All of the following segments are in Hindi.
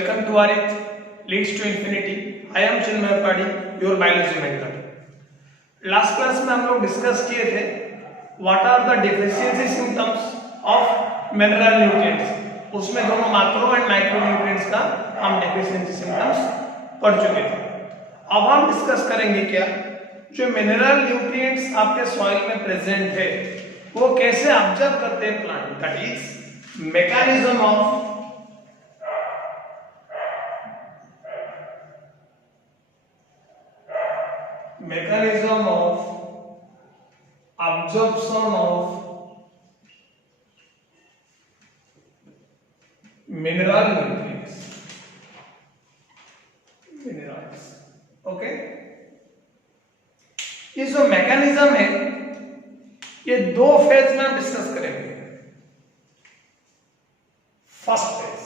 Welcome to Arith Leads to Infinity. I am Chinmay Padi, your biology mentor. Last class में हम लोग डिस्कस किए थे what are the deficiency symptoms of mineral nutrients. उसमें दोनों मैक्रो एंड माइक्रो न्यूट्रिएंट्स का हम डेफिशिएंसी सिम्टम्स पढ़ चुके थे। अब हम डिस्कस करेंगे क्या जो मिनरल न्यूट्रिएंट्स आपके सॉइल में प्रेजेंट है वो कैसे ऑब्जर्व करते हैं plant, that is mechanism of absorption of mineral nutrients, minerals. Okay, ये जो मैकेनिज्म है ये दो फेज में डिस्कस करेंगे। फर्स्ट फेज,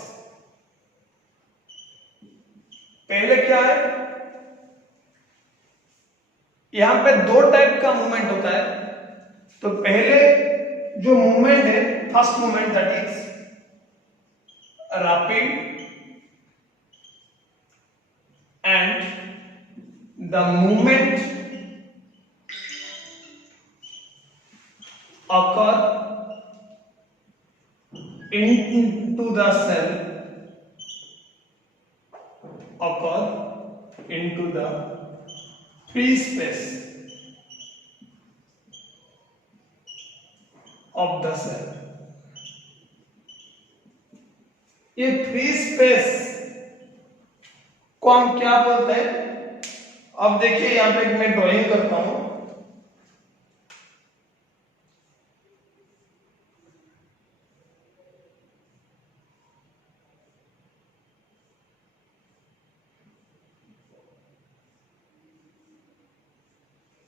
पहले क्या है, यहां पे दो टाइप का मूवमेंट होता है। तो पहले जो मूवमेंट है, first movement that is rapid and the movement occur into the cell, occur into the free space of the cell. ये फ्री स्पेस को हम क्या बोलते हैं? अब देखिए यहां पे मैं ड्राइंग करता हूं।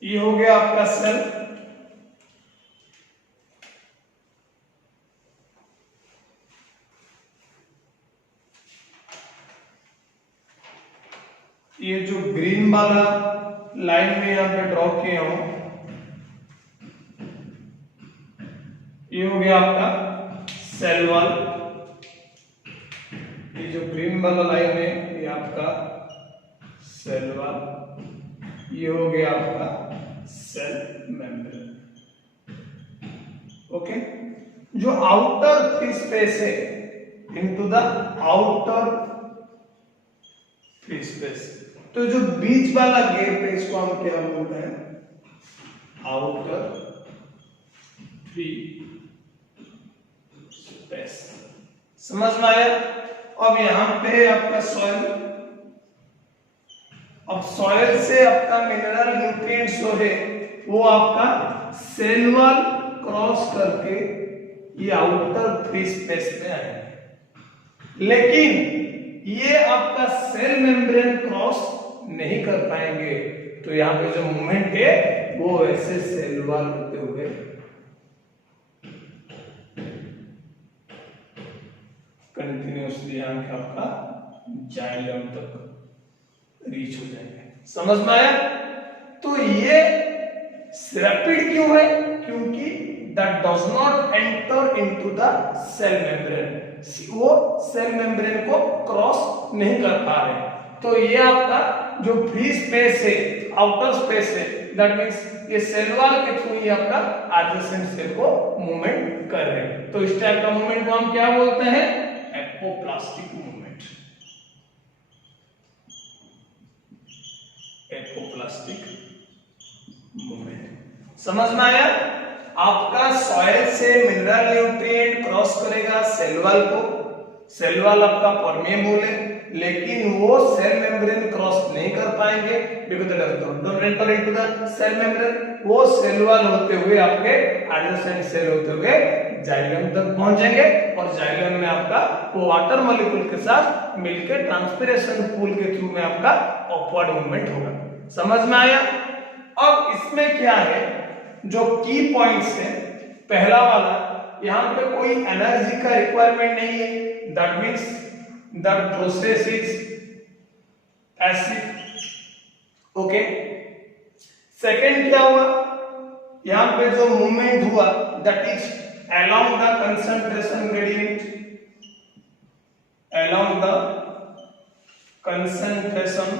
ये हो गया आपका सेल, ये जो ग्रीन वाला लाइन में यहां पे ड्रॉ किया हूं ये हो गया आपका सेल वॉल। ये जो ग्रीन वाला लाइन है ये आपका सेल वॉल, ये हो गया आपका सेल मेम्ब्रेन। ओके, जो आउटर फ्री स्पेस है into the outer free space, तो जो बीच वाला गैप है इसको हम क्या बोलते हैं? Outer free space. समझ में आया? अब यहां पे आपका सॉइल, अब सॉइल से आपका मिनरल न्यूट्रिएंट्स जो है वो आपका सेल वॉल क्रॉस करके ये आउटर फ्री स्पेस में आएंगे, लेकिन ये आपका सेल मेम्ब्रेन क्रॉस नहीं कर पाएंगे। तो यहां पे जो मूवमेंट है वो ऐसे सेल वॉल होते हुए कंटिन्यूअसली यहां पे आपका जाइलम तक रीच हो जाएंगे। समझ में आया? तो ये रैपिड क्यों है? क्योंकि that does not enter into the cell membrane, वो सेल मेम्ब्रेन को क्रॉस नहीं कर पा रहे। तो ये आपका जो फ्री स्पेस है, आउटर स्पेस है, दैट मींस ये सेल वॉल के थ्रू ये आपका एडजेसेंट सेल को मूवमेंट कर रहे हैं। तो इस टाइप का मूवमेंट को हम क्या बोलते हैं? Apoplastic movement. Apoplastic movement. समझ में आया? आपका सॉइल से मिनरल न्यूट्रिएंट क्रॉस करेगा सेल वॉल को, सेल वॉल आपका परमेबल है, लेकिन वो सेल मेम्ब्रेन क्रॉस नहीं कर पाएंगे because it don't enter into the cell membrane. वो सेल वॉल होते हुए आपके एडजेसेंट सेल होते हुए जाइलम तक पहुंचेंगे और जाइलम में आपका वो वाटर मॉलिक्यूल के साथ मिलकर ट्रांसपिरेशन पूल के थ्रू में आपका अपवर्ड मूवमेंट होगा। समझ में आया? अब इसमें क्या है जो की पॉइंट्स है? पहला वाला, यहां पे कोई एनर्जी का रिक्वायरमेंट नहीं है, that means the process is passive. Okay, second क्या हुआ? यहां पे जो मूवमेंट हुआ that is along the concentration gradient, along the concentration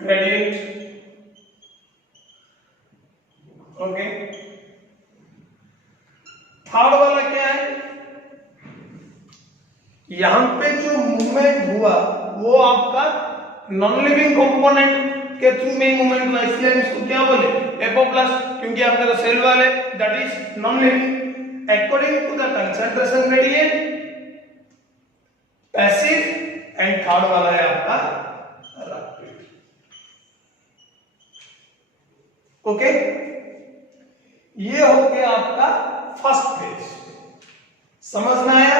gradient, okay. Third वाला क्या है, यहां पे जो मूवमेंट हुआ वो आपका नॉन लिविंग कंपोनेंट के थ्रू में मूवमेंट हुआ, इसलिए हम इसको क्या बोले, एपो प्लस, क्योंकि आपका जो सेल वाल है that is non living. According to the concentration gradient passive, and third वाला है आपका रैपिड, ओके। ये हो गया आपका फर्स्ट फेज, समझ में आया।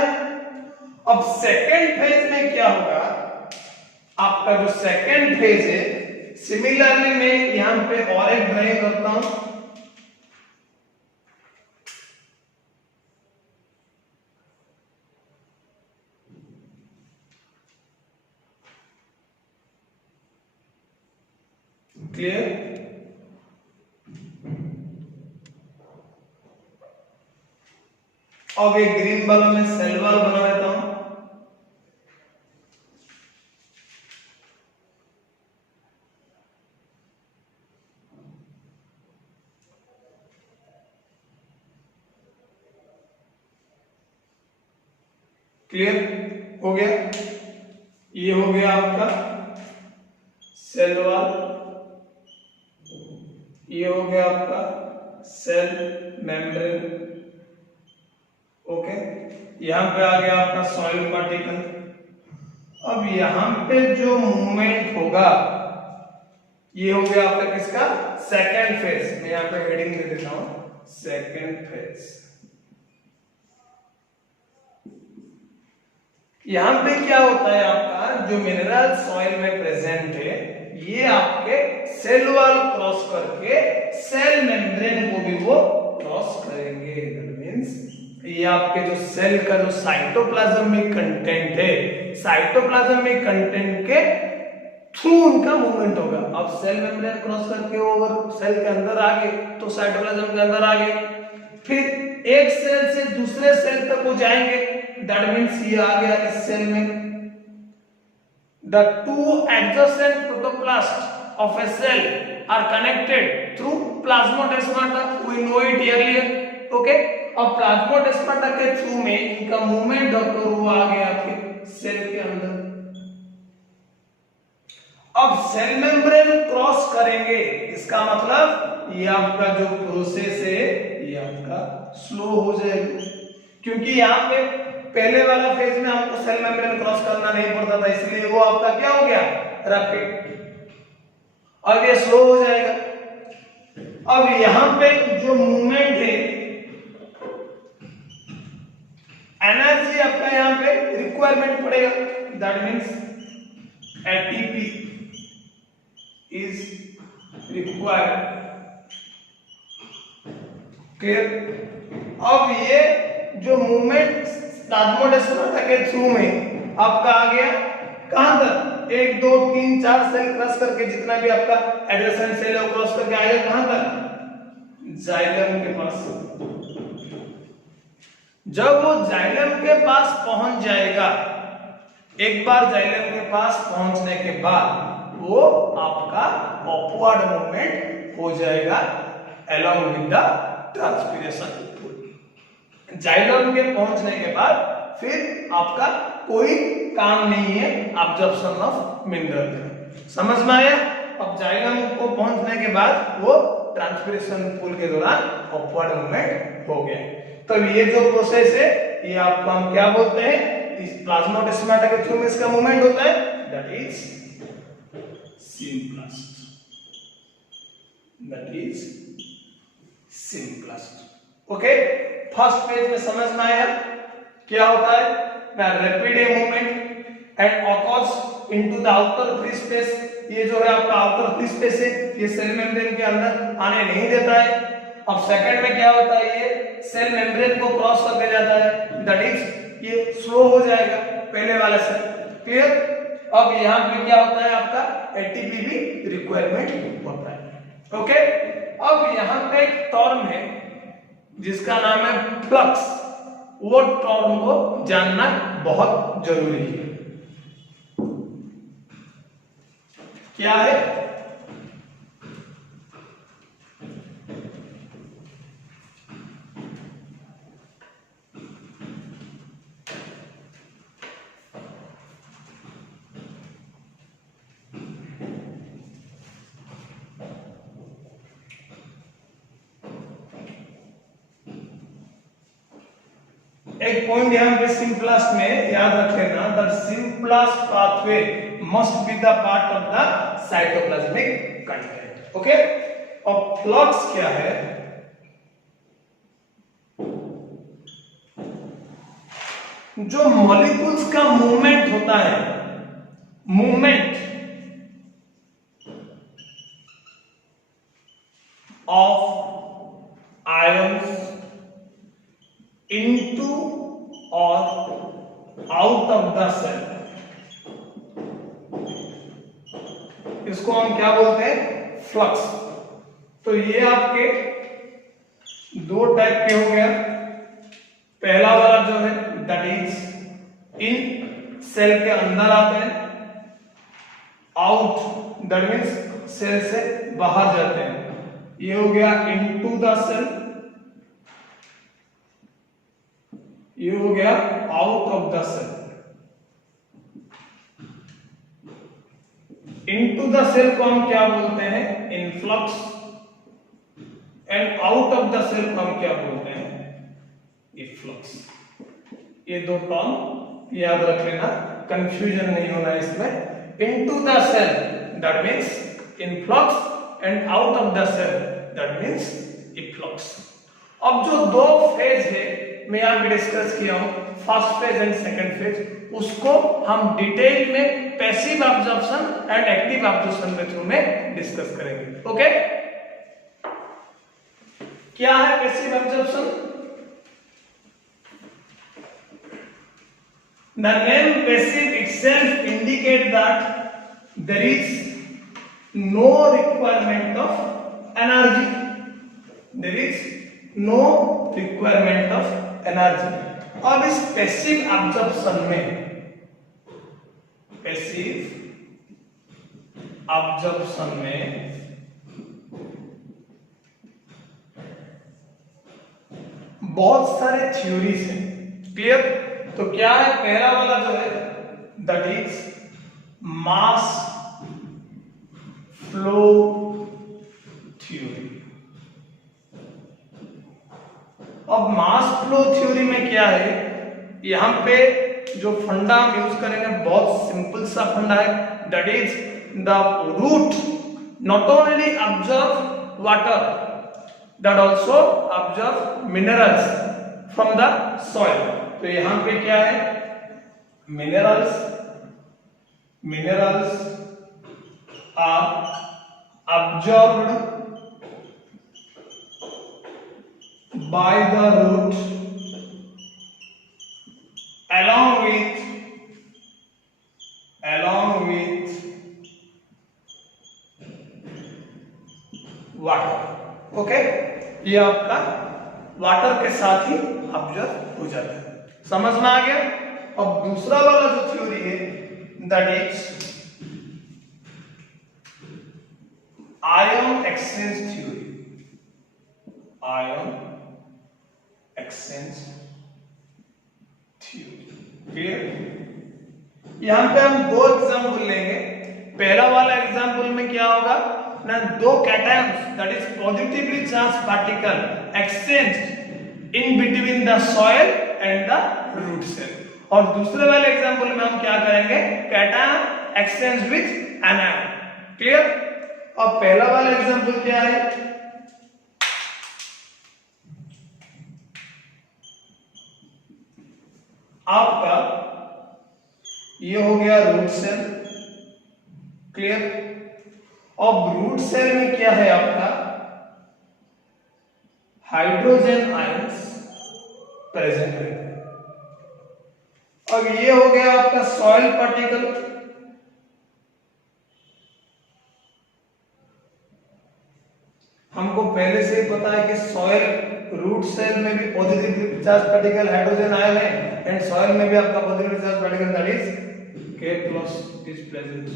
अब सेकेंड फेज में क्या होगा, आपका जो सेकेंड फेज है, सिमिलरली मैं यहां पे और एक ड्राइंग करता हूं, क्लियर। अब एक ग्रीन वाला में सेल वॉल बना लेता हूं, क्लियर हो गया। ये हो गया आपका सेल वॉल, ये हो गया आपका सेल मेम्ब्रेन, ओके। यहां पे आ गया आपका सॉइल पार्टिकल। अब यहां पे जो मूवमेंट होगा ये हो गया आपका किसका, सेकेंड फेज। मैं यहां पे हेडिंग दे देता हूं, सेकेंड फेज। यहां पे क्या होता है, आपका जो मिनरल सॉइल में प्रेजेंट है ये आपके सेल वॉल क्रॉस करके सेल मेम्ब्रेन को भी वो क्रॉस करेंगे। दैट मींस ये आपके जो सेल का जो साइटोप्लाज्मिक कंटेंट है, साइटोप्लाज्मिक कंटेंट के थ्रू उनका मूवमेंट होगा। अब सेल मेम्ब्रेन क्रॉस करके वो अगर सेल के अंदर आ गए तो साइटोप्लाज्म के अंदर आ गए, फिर एक सेल से दूसरे सेल तक वो जाएंगे। दैट मींस ये आ गया इस सेल में। The two adjacent protoplasts of a cell are connected through plasmodesmata. We know it earlier, okay? अब प्लाज्मोडेस्माटा के थ्रू में इनका मूवमेंट डॉक्टर हुआ आ गया फिर सेल के अंदर। अब सेल मेम्ब्रेन क्रॉस करेंगे, इसका मतलब ये आपका जो प्रोसेस है ये आपका स्लो हो जाएगा, क्योंकि यहाँ पे पहले वाला फेज में आपको सेल मेम्ब्रेन क्रॉस करना नहीं पड़ता था, इसलिए वो आपका क्या हो गया, रैपिड। अब ये स्लो हो जाएगा। अब यहां पे जो मूवमेंट है, एनर्जी आपका यहां पे रिक्वायरमेंट पड़ेगा, that means ATP is required, clear. अब ये जो मूवमेंट प्लाज्मोडेस्माटा के थ्रू में आपका आ गया कहां तक, 1 2 3 4 सेल क्रॉस करके, जितना भी आपका एडजेसेंट सेल है वो क्रॉस करके आएगा कहां तक, जाइलम के पास। जब वो जाइलम के पास पहुंच जाएगा, एक बार जाइलम के पास पहुंचने के बाद वो आपका अपवर्ड मूवमेंट हो जाएगा along with the transpiration. Xylem के पहुंचने के बाद फिर आपका कोई काम नहीं है एब्जॉर्प्शन ऑफ मिनरल का, समझ में आया। अब जाइलम को पहुंचने के बाद वो ट्रांसपीरेशन पूल के दौरान अपवर्ड मूवमेंट हो गया। तो ये जो प्रोसेस है ये आपको हम क्या बोलते हैं, इस प्लाज्मोडेस्माटा के थ्रू में इसका मूवमेंट होता है, that is symplast, that is symplast, okay. First page में समझ में आया क्या होता है, rapid movement and occurs into the outer free space. ये जो है आपका आउटर फ्री स्पेस है, ये सेल मेम्ब्रेन के अंदर आने नहीं देता है। अब सेकंड में क्या होता है, ये सेल मेम्ब्रेन को क्रॉस करके जाता है, दैट इज ये स्लो हो जाएगा पहले वाले से, क्लियर। अब यहाँ पे क्या होता है, आपका एटीपी भी रिक्वायरमेंट होता है, ओके। अब यहाँ पे एक टर्म है जिसका नाम है फ्लक्स, वो टर्म को जानना बहुत जरूरी है। क्या है? एक पॉइंट यहां पे सिंपलेस्ट में याद रख लेना, the simplest pathway must be the part of the cytoplasmic content. Okay, और फ्लक्स क्या है? जो मॉलिक्यूल्स का मूवमेंट होता है, movement of ions into or out of the cell, इसको हम क्या बोलते हैं? फ्लक्स। तो ये आपके दो टाइप के हो गया। पहला वाला जो है दैट इज इन सेल के अंदर आते हैं, आउट दैट मीन्स सेल से बाहर जाते हैं। ये हो गया इनटू द सेल, ये हो गया out of the cell. Into the cell को हम क्या बोलते हैं? Influx. And out of the cell को हम क्या बोलते हैं? इफ्लक्स। ये दो टर्म याद रख लेना, कंफ्यूजन नहीं होना इसमें। Into the cell that means influx and out of the cell that means efflux. अब जो दो फेज है मैं यहाँ पे डिस्कस किया हूं, first phase and second phase, उसको हम डिटेल में passive observation and active observation method में डिस्कस करेंगे। ओके, क्या है passive observation? The name passive itself indicate that there is no requirement of energy. There is no requirement of energy. अब इस पैसिव ऑब्जर्वेशन में, पैसिव ऑब्जर्वेशन में बहुत सारे थ्योरीज हैं। क्लियर? तो क्या है? पहला वाला जो है that is mass flow theory. अब मास फ्लो थ्योरी में क्या है? यहां पे जो फंडा हम यूज करेंगे बहुत सिंपल सा फंडा है, that is the root not only observe water that also observe minerals from the soil. तो यहां पे क्या है? Minerals are observed by the root along with water। Okay, ये आपका वाटर के साथ ही ऑब्जर्व हो जाता है। समझ में आ गया? अब दूसरा वाला जो थ्योरी है that is ion exchange theory. Ion exchange theory. Clear? यहां पे हम दो एग्जांपल लेंगे। पहला वाला एग्जांपल में क्या होगा ना, दो cations that is positively charge particle exchange in between the soil and the root cell. और दूसरे वाले एग्जांपल में हम क्या करेंगे? Cation exchange with anion. Clear? और पहला वाला एग्जांपल क्या है? आपका ये हो गया रूट सेल। क्लियर? अब रूट सेल में क्या है आपका? हाइड्रोजन आयंस प्रेजेंट है। अब ये हो गया आपका सॉइल पार्टिकल। हमको पहले से ही पता है कि सॉइल रूट सेल में भी positively charge particle hydrogen ion है एंड सॉइल में भी आपका positively charge particle that is K+ is present.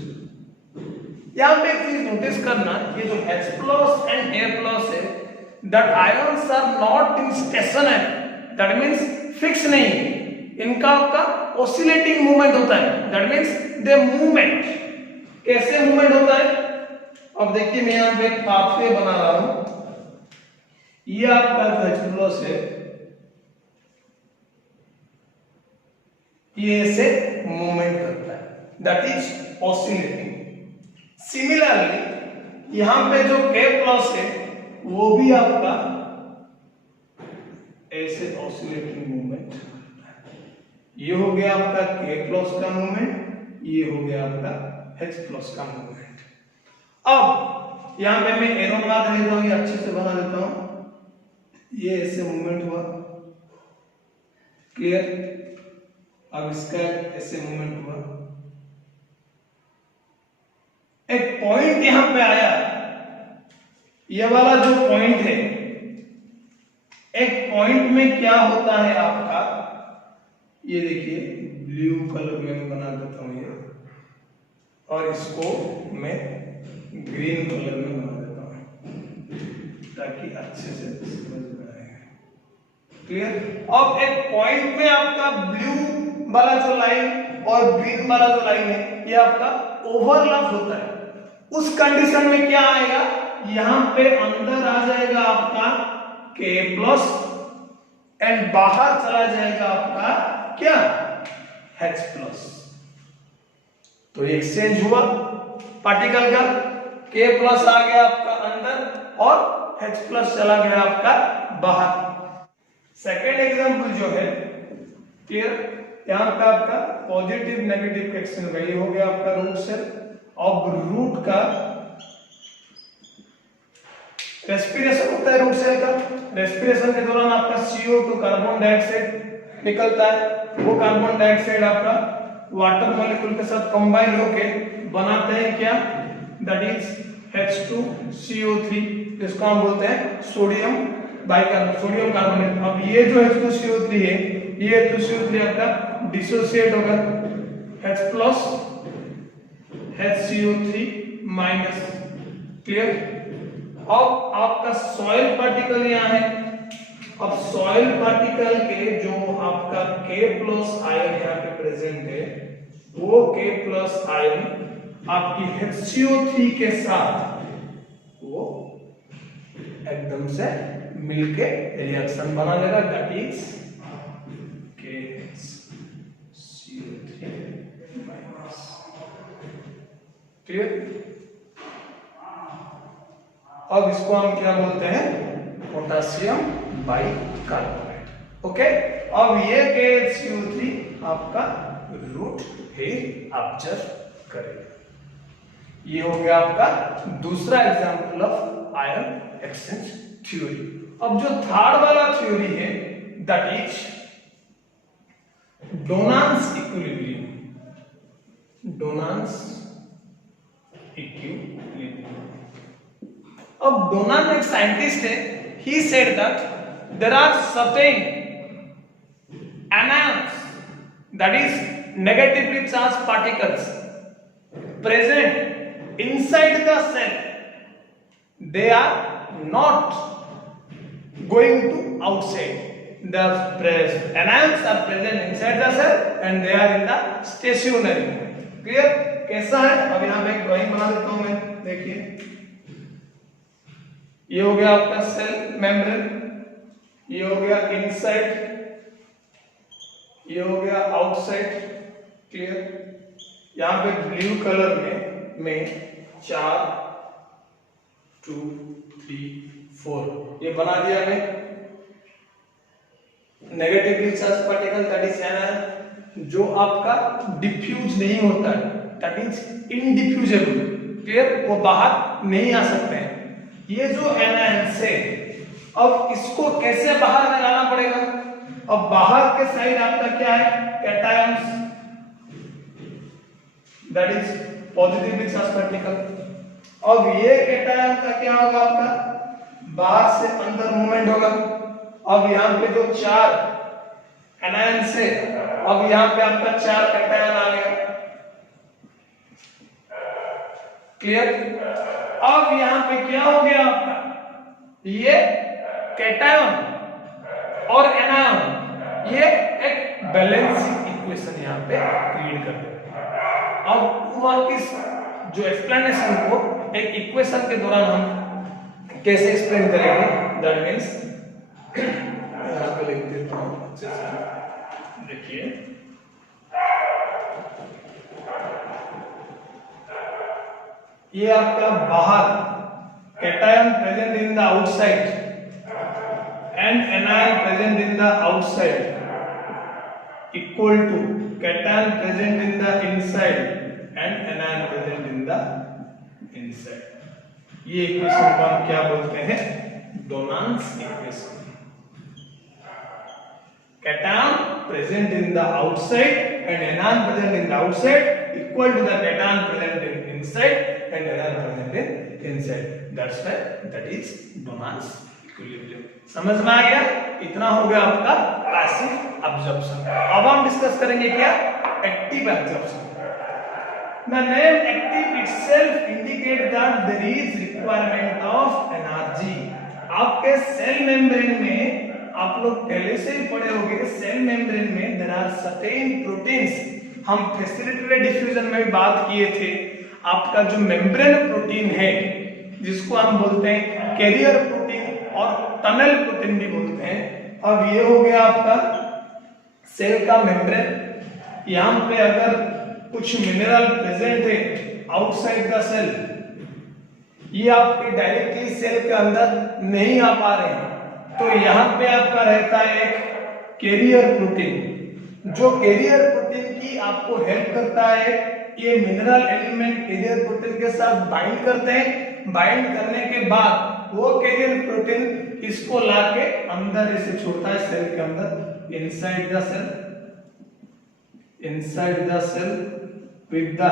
यहां पे एक चीज नोटिस करना, ये जो H+ एंड A+ है that ions are not in stationary, that means fix नहीं, इनका आपका ऑसिलेटिंग मूवमेंट होता है, दैट मींस दे मूवमेंट। कैसे मूवमेंट होता है? अब देखिए मैं यहां पे एक पाथवे बना रहा हूं, ये आपका जो H+ है ये ऐसे मूवमेंट करता है, दैट इज ऑसिलेटिंग। सिमिलरली यहां पे जो K+ है वो भी आपका ऐसे ऑसिलेटिंग मूवमेंट करता है। ये हो गया आपका K+ का मूवमेंट, ये हो गया आपका H+ का मूवमेंट। अब यहां पे मैं एरो मार्क देता हूं, ये अच्छे से बना देता हूं, ये ऐसे मूवमेंट हुआ, क्लियर। अब इसका ऐसे मूवमेंट हुआ, एक पॉइंट यहां पे आया, ये वाला जो पॉइंट है, एक पॉइंट में क्या होता है आपका, ये देखिए ब्लू कलर में बना देता हूं ये, और इसको मैं ग्रीन कलर में बना देता हूं ताकि अच्छे से समझ में आए, क्लियर। अब एक पॉइंट में आपका ब्लू वाला जो लाइन और ग्रीन वाला जो लाइन है ये आपका ओवरलैप होता है, उस कंडीशन में क्या आएगा, यहां पे अंदर आ जाएगा आपका K+ एंड बाहर चला जाएगा आपका क्या, H+। तो एक्सचेंज हुआ पार्टिकल का, K+ आ गया आपका अंदर और H+ चला गया आपका बाहर। सेकेंड एग्जांपल जो है, क्लियर, यहां पे आपका पॉजिटिव नेगेटिव एक्सचेंज होगा, ये हो गया आपका रूट सेल। अब रूट का रेस्पिरेशन होता है रूट सेल का, रेस्पिरेशन के दौरान आपका CO2 कार्बन डाइऑक्साइड निकलता है, वो कार्बन डाइऑक्साइड आपका वाटर मॉलिक्यूल के साथ कंबाइन होके बनाते हैं क्या, दैट इज H2CO3, जिसको हम बोलते हैं सोडियम बाइकार्बोनेट, सोडियम कार्बोनेट। अब ये जो H2CO3 है, ये H2CO3 आपका डिसोसिएट होगा, H+ HCO3 माइनस, क्लियर। अब आपका सॉइल पार्टिकल यहां है, अब सॉइल पार्टिकल के जो आपका K+ आयन यहां पे प्रेजेंट है, वो K+ आयन आपकी HCO3 के साथ वो एकदम से मिलके रिएक्शन बना लेगा, that is KCO3 minus, clear. अब इसको हम क्या बोलते हैं, पोटेशियम बाइकार्बोनेट, ओके। अब ये KCO3 आपका रूट है, ऑब्जर्व करेगा। ये हो गया आपका दूसरा example of ion exchange theory. अब जो थर्ड वाला थ्योरी है दैट इज डोनान्स इक्विलिब्रियम, डोनान्स इक्विलिब्रियम। अब डोनान एक साइंटिस्ट है, he said that there are certain anions, that is negatively charged particles present inside the cell, they are not going to outside, the anions are present inside the cell and they are in the stationary mode, clear। कैसा है, अब यहां पे एक ड्राइंग बना देता हूं मैं, देखिए ये हो गया आपका सेल मेम्ब्रेन, ये हो गया इनसाइड, ये हो गया आउटसाइड, क्लियर। यहां पे ब्लू कलर में 4 2 3 4 ये बना दिया मैं, negatively charge particle that is anion, जो आपका डिफ्यूज नहीं होता है, दैट इज इनडिफ्यूजेबल, क्लियर, वो बाहर नहीं आ सकते हैं। ये जो एनायन से, अब इसको कैसे बाहर निकालना पड़ेगा, अब बाहर के साइड आपका क्या है, cations, that is positively charge particle. अब ये कैटायन का क्या होगा आपका बाहर से अंदर मूवमेंट होगा। अब यहाँ पे जो 4 एनायन से, अब यहाँ पे आपका 4 कैटायन आ गया। क्लियर? अब यहाँ पे क्या हो गया आपका, ये कैटायन और एनायन ये एक बैलेंसिंग इक्वेशन यहाँ पे क्रिएट कर देगा। अब वह इस जो एक्सप्लेनेशन को एक इक्वेशन के दौरान हम कैसे एक्सप्लेन करेंगे, दैट मीन्स यहाँ पे लिख देता हूँ अच्छे से, देखिए ये आपका बाहर cation present in the outside and anion present in the outside equal to cation present in the inside and anion present in the inside. ये इक्वेशन को हम क्या बोलते हैं, Donald's equation. Cation present in the outside and anion present in the outside equal to the cation present in inside and another present in inside. That's why that is Donald's equilibrium. समझ में आ गया? इतना हो गया आपका पैसिव एब्जॉर्प्शन। अब हम डिस्कस करेंगे क्या, active absorption. The name active itself indicate that there is requirement of energy. आपके सेल मेम्ब्रेन में आप लोग पहले से ही पढ़े होंगे, सेल मेम्ब्रेन में there are certain proteins। हम फैसिलिटेटेड डिफ्यूजन में भी बात किए थे। आपका जो मेम्ब्रेन प्रोटीन है जिसको हम बोलते हैं कैरियर प्रोटीन और टनल प्रोटीन भी बोलते हैं। अब ये हो गया आपका सेल का मेम्ब्रेन। यहाँ पे अगर कुछ मिनरल प्रेजेंट है आउटसाइड द सेल, ये आपके डायरेक्टली सेल के अंदर नहीं आ पा रहे हैं, तो यहाँ पे आपका रहता है एक कैरियर प्रोटीन। जो कैरियर प्रोटीन की आपको हेल्प करता है, ये मिनरल एलिमेंट कैरियर प्रोटीन के साथ बाइंड करते हैं। बाइंड करने के बाद वो कैरियर प्रोटीन इसको लाके अंदर इसे छोड़ता है सेल के अंदर, inside the cell with the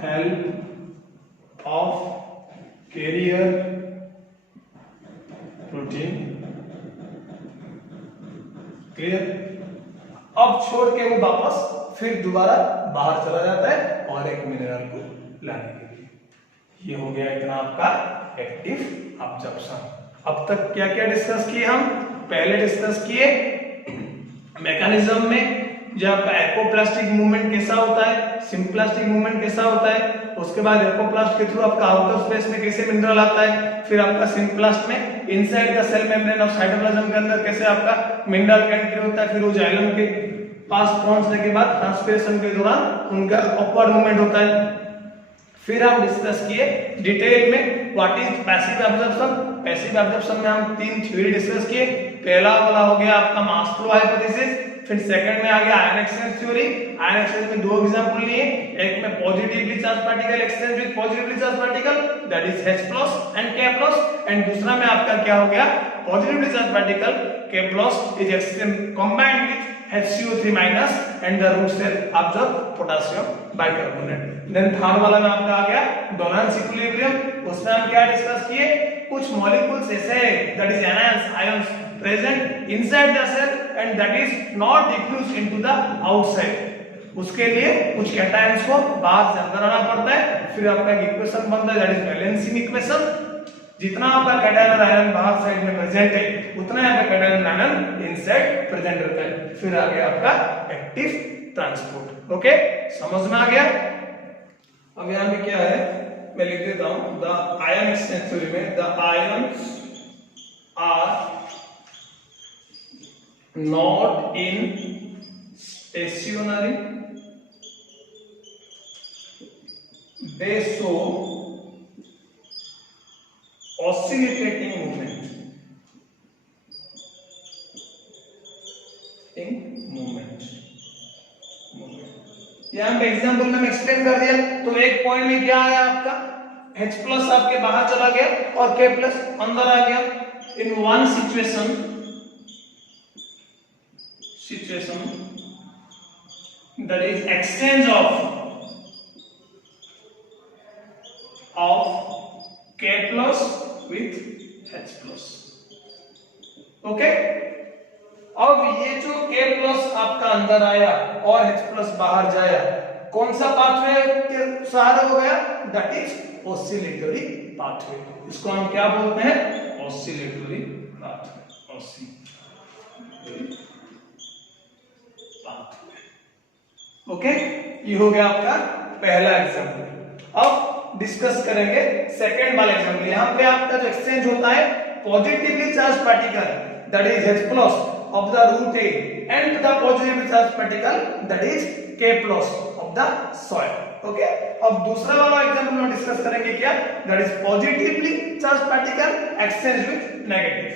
help of carrier protein। Clear? अब छोड़ के वो वापस फिर दोबारा बाहर चला जाता है और एक मिनरल को लाने के लिए। ये हो गया इतना आपका एक्टिव एब्जॉर्प्शन। अब तक क्या क्या डिस्कस किए हम, पहले डिस्कस किए मैकेनिज्म में जो आपका एकोप्लास्टिक मूवमेंट कैसा होता है, सिम्प्लास्टिक मूवमेंट कैसा होता है, उसके बाद एकोप्लास्ट के थ्रू आपका आउटर स्पेस में कैसे मिनरल आता है, फिर आपका सिम्प्लास्ट में inside the cell membrane of cytoplasm के अंदर कैसे आपका मिनरल का एंट्री होता है, फिर वो जाइलम के पास पहुंचने के बाद ट्रांसपिरेशन के दौरान उनका अपवर्ड मूवमेंट होता है। फिर हम डिस्कस किए डिटेल में what is passive absorption. Passive absorption में हम 3 थ्योरी डिस्कस किए। पहला वाला हो गया आपका मास फ्लो हाइपोथेसिस, फिर सेकंड में आ गया ion exchange theory. Ion exchange में 2 एग्जांपल लिए, एक में positively charge particle exchange with positively charge particle that is H+ and K+, and दूसरा में आपका क्या हो गया, positively charge particle K+ is exchange combined with HCO3- and the root cell absorb potassium bicarbonate। Then third वाला में आपका आ गया डोनाल्ड्स इक्विलिब्रियम। उसमें हम क्या डिस्कस किए, कुछ मॉलिक्यूल्स ऐसे हैं that is ions present inside the cell and that is not diffuse into the outside. उसके लिए कुछ कैटायंस को बाहर से अंदर आना पड़ता है। फिर आपका एक इक्वेशन बनता है दैट इज बैलेंसिंग इक्वेशन। जितना आपका कैटायन और आयन बाहर साइड में प्रेजेंट है उतना यहाँ पे कैटायन और आयन इनसाइड प्रेजेंट रहता है। फिर आ गया आपका एक्टिव ट्रांसपोर्ट। ओके, समझ में आ गया? अब यहाँ पे क्या है मैं लिख देता हूं, द आयन एक्सचेंज थ्योरी में the ions are not in stationary, they show oscillating movement in movement। यहाँ पे एग्जांपल में एक्सप्लेन कर दिया। तो एक पॉइंट में क्या आया आपका H+ आपके बाहर चला गया और K+ अंदर आ गया। In one situation that is exchange of K plus with H plus। Okay, अब ये जो K plus आपका अंदर आया और H plus बाहर जाया, कौन सा पाथवे के सहारे हो गया? That is oscillatory pathway. इसको हम क्या बोलते हैं? Oscillatory pathway. Oscillatory pathway. Okay, ये हो गया आपका पहला एग्जांपल। अब डिस्कस करेंगे सेकंड वाला एग्जांपल। यहां पे आपका जो एक्सचेंज होता है positively charge particle that is H plus of the root A and the positively charged particle that is K plus of the soil। Okay, अब दूसरा वाला एग्जांपल हम डिस्कस करेंगे क्या? That is positively charge particle exchange with negative.